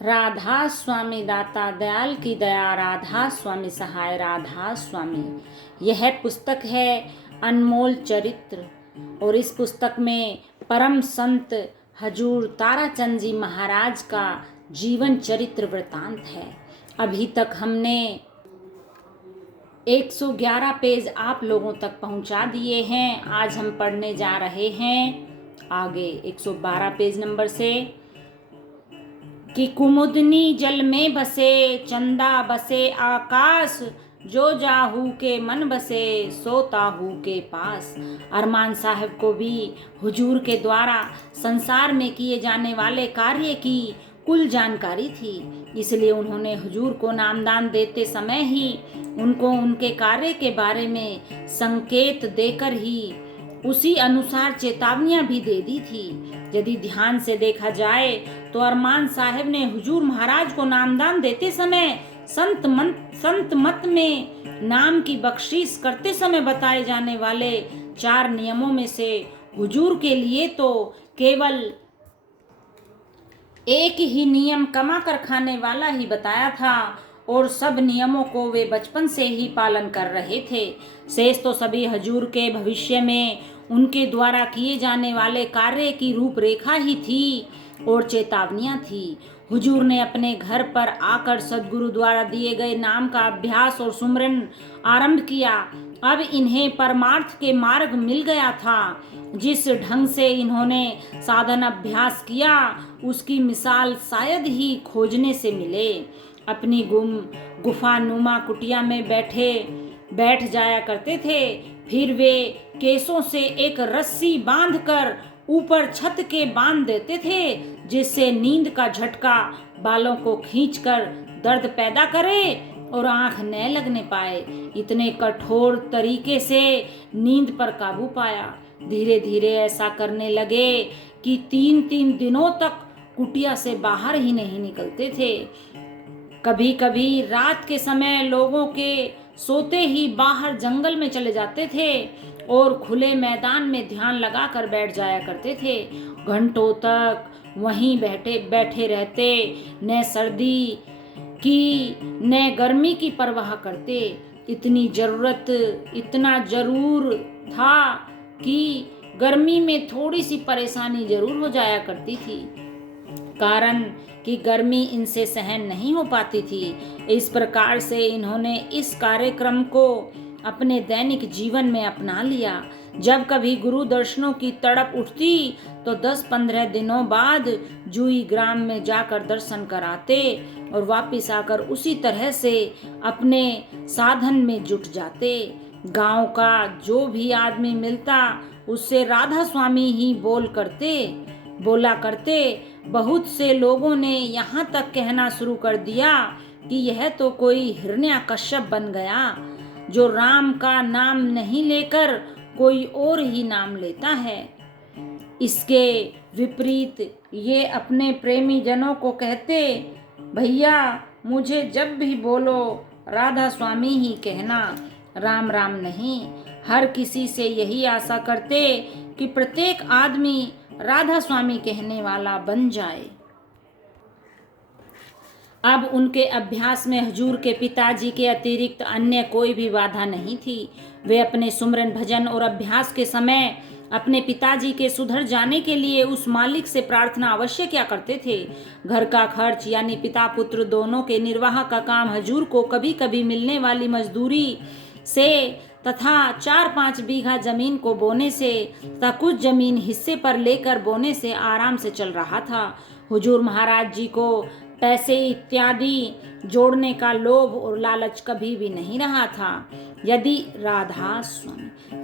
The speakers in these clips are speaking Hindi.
राधा स्वामी दाता दयाल की दया, राधा स्वामी सहाय, राधा स्वामी। यह पुस्तक है अनमोल चरित्र, और इस पुस्तक में परम संत हजूर ताराचंद जी महाराज का जीवन चरित्र वृतांत है। अभी तक हमने 111 पेज आप लोगों तक पहुंचा दिए हैं। आज हम पढ़ने जा रहे हैं आगे 112 पेज नंबर से कि कुमुदनी जल में बसे, चंदा बसे आकाश, जो जाहू के मन बसे, सो ताहू के पास। अरमान साहब को भी हुजूर के द्वारा संसार में किए जाने वाले कार्य की कुल जानकारी थी, इसलिए उन्होंने हुजूर को नामदान देते समय ही उनको उनके कार्य के बारे में संकेत देकर ही उसी अनुसार चेतावनियां भी दे दी थी। यदि ध्यान से देखा जाए तो अरमान साहब ने हुजूर महाराज को नामदान देते समय संत मत में नाम की बख्शीश करते समय बताए जाने वाले 4 नियमों में से हुजूर के लिए तो केवल एक ही नियम कमा कर खाने वाला ही बताया था, और सब नियमों को वे बचपन से ही पालन कर रहे थे। शेष तो सभी हजूर के भविष्य में उनके द्वारा किए जाने वाले कार्य की रूपरेखा ही थी और चेतावनियां थी। हुजूर ने अपने घर पर आकर सदगुरु द्वारा दिए गए नाम का अभ्यास और सुमरन आरंभ किया। अब इन्हें परमार्थ के मार्ग मिल गया था। जिस ढंग से इन्होंने साधन अभ्यास किया उसकी मिसाल शायद ही खोजने से मिले। अपनी गुफा नुमा कुटिया में बैठ जाया करते थे, फिर वे केसों से एक रस्सी बांधकर ऊपर छत के बांध देते थे, जिससे नींद का झटका बालों को खींचकर दर्द पैदा करे और आंख न लगने पाए। इतने कठोर तरीके से नींद पर काबू पाया। धीरे धीरे ऐसा करने लगे कि 3-3 दिनों तक कुटिया से बाहर ही नहीं निकलते थे। कभी कभी रात के समय लोगों के सोते ही बाहर जंगल में चले जाते थे और खुले मैदान में ध्यान लगा कर बैठ जाया करते थे। घंटों तक वहीं बैठे रहते, न सर्दी की न गर्मी की परवाह करते। इतना जरूर था कि गर्मी में थोड़ी सी परेशानी जरूर हो जाया करती थी, कारण कि गर्मी इनसे सहन नहीं हो पाती थी। इस प्रकार से इन्होंने इस कार्यक्रम को अपने दैनिक जीवन में अपना लिया। जब कभी गुरु दर्शनों की तड़प उठती तो 10-15 दिनों बाद जुई ग्राम में जाकर दर्शन कराते और वापिस आकर उसी तरह से अपने साधन में जुट जाते। गांव का जो भी आदमी मिलता उससे राधा स्वामी ही बोला करते। बहुत से लोगों ने यहाँ तक कहना शुरू कर दिया कि यह तो कोई हिरण्याकश्यप बन गया, जो राम का नाम नहीं लेकर कोई और ही नाम लेता है। इसके विपरीत ये अपने प्रेमी जनों को कहते, भैया मुझे जब भी बोलो राधा स्वामी ही कहना, राम राम नहीं। हर किसी से यही आशा करते कि प्रत्येक आदमी राधा स्वामी कहने वाला बन जाए। अब उनके अभ्यास में हुजूर के पिताजी के अतिरिक्त अन्य कोई भी बाधा नहीं थी। वे अपने सुमरन भजन और अभ्यास के समय अपने पिताजी के सुधर जाने के लिए उस मालिक से प्रार्थना अवश्य किया करते थे। घर का खर्च यानी पिता पुत्र दोनों के निर्वाह का काम हुजूर को कभी कभी मिलने वाली मजदूरी से तथा 4-5 बीघा जमीन को बोने से तथा कुछ जमीन हिस्से पर लेकर बोने से आराम से चल रहा था। हुजूर महाराज जी को पैसे इत्यादि जोड़ने का लोभ और लालच कभी भी नहीं रहा था।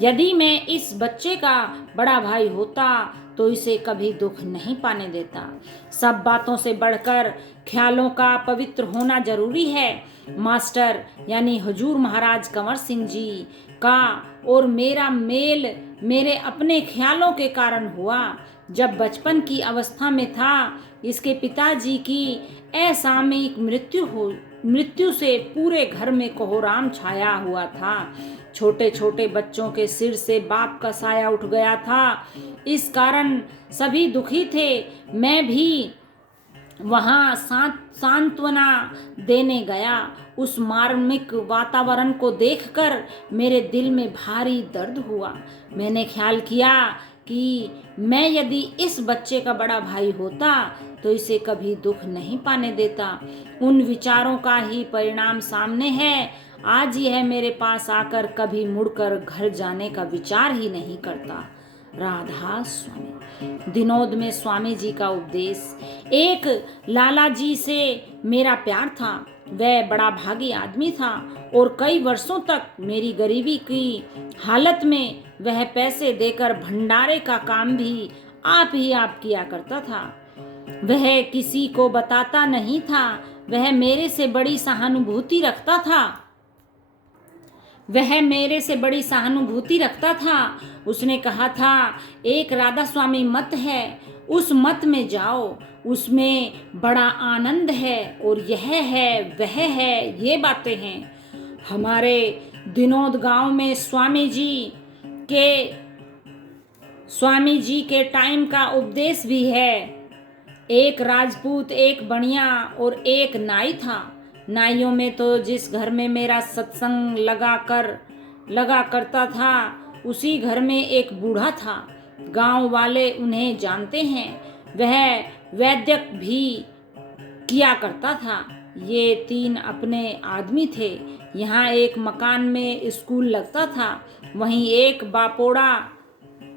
यदि मैं इस बच्चे का बड़ा भाई होता तो इसे कभी दुख नहीं पाने देता। सब बातों से बढ़कर ख्यालों का पवित्र होना जरूरी है। मास्टर यानी हुजूर महाराज कंवर सिंह जी का और मेरा मेल मेरे अपने ख्यालों के कारण हुआ। जब बचपन की अवस्था में था, इसके पिताजी की असामयिक मृत्यु से पूरे घर में कोहराम छाया हुआ था। छोटे छोटे बच्चों के सिर से बाप का साया उठ गया था। इस कारण सभी दुखी थे। मैं भी वहाँ सांत्वना देने गया। उस मार्मिक वातावरण को देखकर मेरे दिल में भारी दर्द हुआ। मैंने ख्याल किया कि मैं यदि इस बच्चे का बड़ा भाई होता तो इसे कभी दुख नहीं पाने देता। उन विचारों का ही परिणाम सामने है। आज यह मेरे पास आकर कभी मुड़कर घर जाने का विचार ही नहीं करता। राधा स्वामी। दिनोद में स्वामी जी का उपदेश। एक लाला जी से मेरा प्यार था। वह बड़ा भागी आदमी था और कई वर्षों तक मेरी गरीबी की हालत में वह पैसे देकर भंडारे का काम भी आप ही आप किया करता था। वह किसी को बताता नहीं था। वह मेरे से बड़ी सहानुभूति रखता था। उसने कहा था, एक राधा स्वामी मत है, उस मत में जाओ, उसमें बड़ा आनंद है और यह है वह है, ये बातें हैं। हमारे दिनोद गांव में स्वामी जी के टाइम का उपदेश भी है। एक राजपूत, एक बनिया और एक नाई था। नाइयों में तो जिस घर में मेरा सत्संग लगा करता था उसी घर में एक बूढ़ा था। गांव वाले उन्हें जानते हैं। वह वैद्यक भी किया करता था। ये 3 अपने आदमी थे। यहाँ एक मकान में स्कूल लगता था। वहीं एक बापोड़ा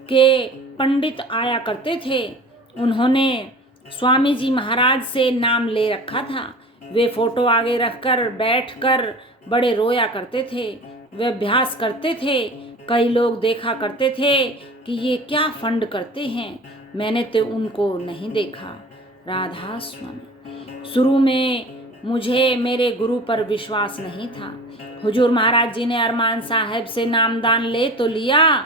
के पंडित आया करते थे। उन्होंने स्वामी जी महाराज से नाम ले रखा था। वे फोटो आगे रखकर बैठकर बड़े रोया करते थे। वे अभ्यास करते थे। कई लोग देखा करते थे कि ये क्या फंड करते हैं। मैंने तो उनको नहीं देखा। राधा स्वामी। शुरू में मुझे मेरे गुरु पर विश्वास नहीं था। हुजूर महाराज जी ने अरमान साहब से नामदान ले तो लिया,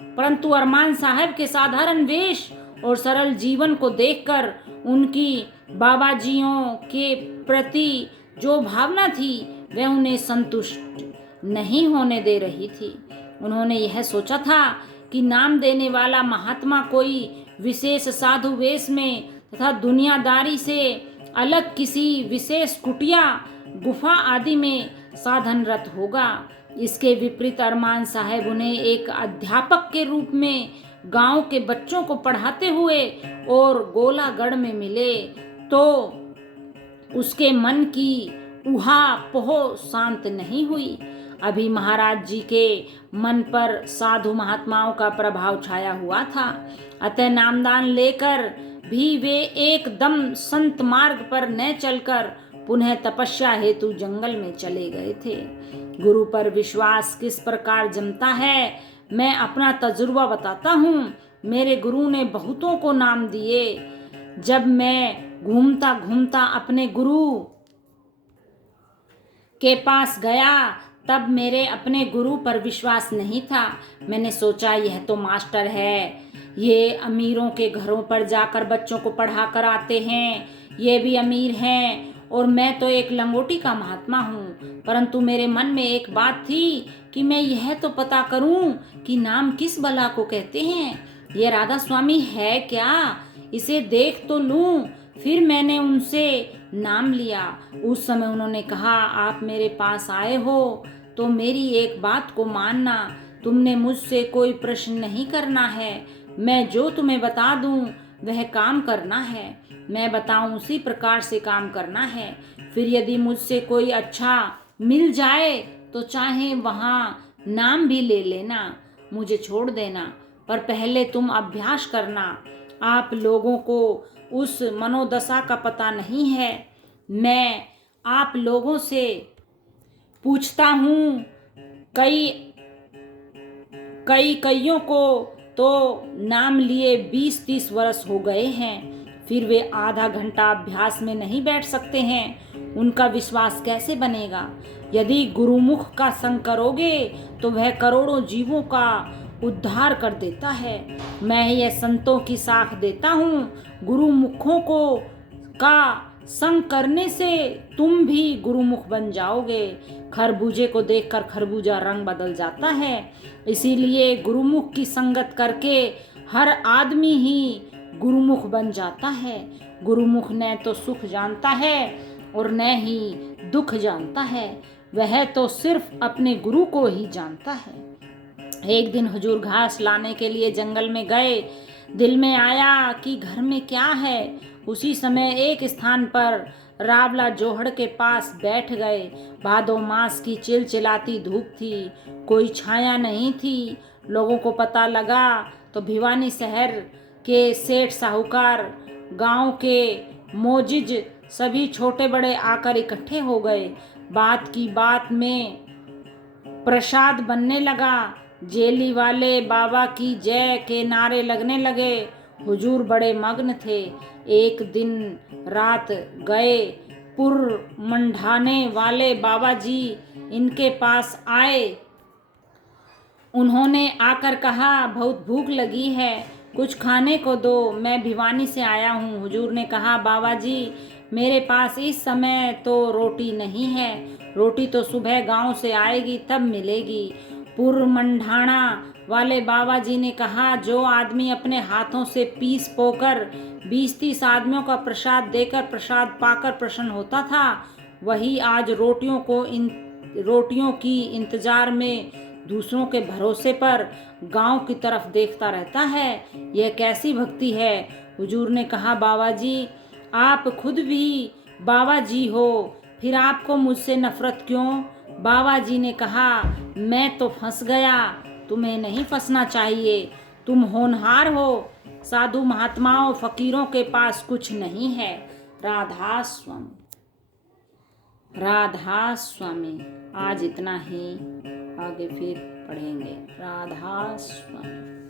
परंतु अरमान साहब के साधारण वेश और सरल जीवन को देखकर उनकी बाबा जियों के प्रति जो भावना थी वह उन्हें संतुष्ट नहीं होने दे रही थी। उन्होंने यह सोचा था कि नाम देने वाला महात्मा कोई विशेष साधु वेश में तथा दुनियादारी से अलग किसी विशेष कुटिया, गुफा आदि में साधनरत होगा। इसके विपरीत अरमान साहब उन्हें एक अध्यापक के रूप में गांव के बच्चों को पढ़ाते हुए और गोलागढ़ में मिले तो उसके मन की ऊहा-पोह शांत नहीं हुई। अभी महाराज जी के मन पर साधु महात्माओं का प्रभाव छाया हुआ था। अतः नामदान लेकर भी वे एकदम संत मार्ग पर न चलकर पुनः तपस्या हेतु जंगल में चले गए थे। गुरु पर विश्वास किस प्रकार जमता है, मैं अपना तजुर्बा बताता हूँ। मेरे गुरु ने बहुतों को नाम दिए। जब मैं घूमता घूमता अपने गुरु के पास गया तब मेरे अपने गुरु पर विश्वास नहीं था। मैंने सोचा यह तो मास्टर है, ये अमीरों के घरों पर जाकर बच्चों को पढ़ा कर आते हैं, ये भी अमीर हैं और मैं तो एक लंगोटी का महात्मा हूँ। परंतु मेरे मन में एक बात थी कि मैं यह तो पता करूं कि नाम किस बला को कहते हैं। ये राधा स्वामी है क्या, इसे देख तो लूं। फिर मैंने उनसे नाम लिया। उस समय उन्होंने कहा, आप मेरे पास आए हो तो मेरी एक बात को मानना, तुमने मुझसे कोई प्रश्न नहीं करना है। मैं जो तुम्हें बता दूं वह काम करना है। मैं बताऊं उसी प्रकार से काम करना है। फिर यदि मुझसे कोई अच्छा मिल जाए तो चाहे वहाँ नाम भी ले लेना, मुझे छोड़ देना, पर पहले तुम अभ्यास करना। आप लोगों को उस मनोदशा का पता नहीं है। मैं आप लोगों से पूछता हूँ, कईयों को तो नाम लिए 20-30 वर्ष हो गए हैं, फिर वे आधा घंटा अभ्यास में नहीं बैठ सकते हैं। उनका विश्वास कैसे बनेगा? यदि गुरुमुख का संग करोगे तो वह करोड़ों जीवों का उद्धार कर देता है। मैं यह संतों की साख देता हूँ। गुरुमुखों का संग करने से तुम भी गुरुमुख बन जाओगे। खरबूजे को देखकर खरबूजा रंग बदल जाता है। इसीलिए गुरुमुख की संगत करके हर आदमी ही गुरुमुख बन जाता है। गुरुमुख न तो सुख जानता है और न ही दुख जानता है, वह तो सिर्फ अपने गुरु को ही जानता है। एक दिन हुजूर घास लाने के लिए जंगल में गए। दिल में आया कि घर में क्या है। उसी समय एक स्थान पर रावला जोहड़ के पास बैठ गए। भादो मास की चिलचिलाती धूप थी, कोई छाया नहीं थी। लोगों को पता लगा तो भिवानी शहर के सेठ साहूकार, गांव के मोजिज, सभी छोटे बड़े आकर इकट्ठे हो गए। बात की बात में प्रसाद बनने लगा। जेली वाले बाबा की जय के नारे लगने लगे। हुजूर बड़े मग्न थे। एक दिन रात गए पुर मंढाने वाले बाबा जी इनके पास आए। उन्होंने आकर कहा, बहुत भूख लगी है, कुछ खाने को दो, मैं भिवानी से आया हूँ। हुजूर ने कहा, बाबा जी मेरे पास इस समय तो रोटी नहीं है, रोटी तो सुबह गांव से आएगी तब मिलेगी। पुरमंढाणा वाले बाबा जी ने कहा, जो आदमी अपने हाथों से पीस पोकर 20-30 आदमियों का प्रसाद देकर प्रसाद पाकर प्रसन्न होता था, वही आज रोटियों की इंतजार में दूसरों के भरोसे पर गांव की तरफ देखता रहता है। यह कैसी भक्ति है। हुजूर ने कहा, बाबा जी आप खुद भी बाबा जी हो, फिर आपको मुझसे नफरत क्यों। बाबा जी ने कहा, मैं तो फंस गया, तुम्हें नहीं फंसना चाहिए, तुम होनहार हो। साधु महात्माओं फकीरों के पास कुछ नहीं है। राधा स्वामी। राधा स्वामी। आज इतना ही, आगे फिर पढ़ेंगे। राधा स्वामी।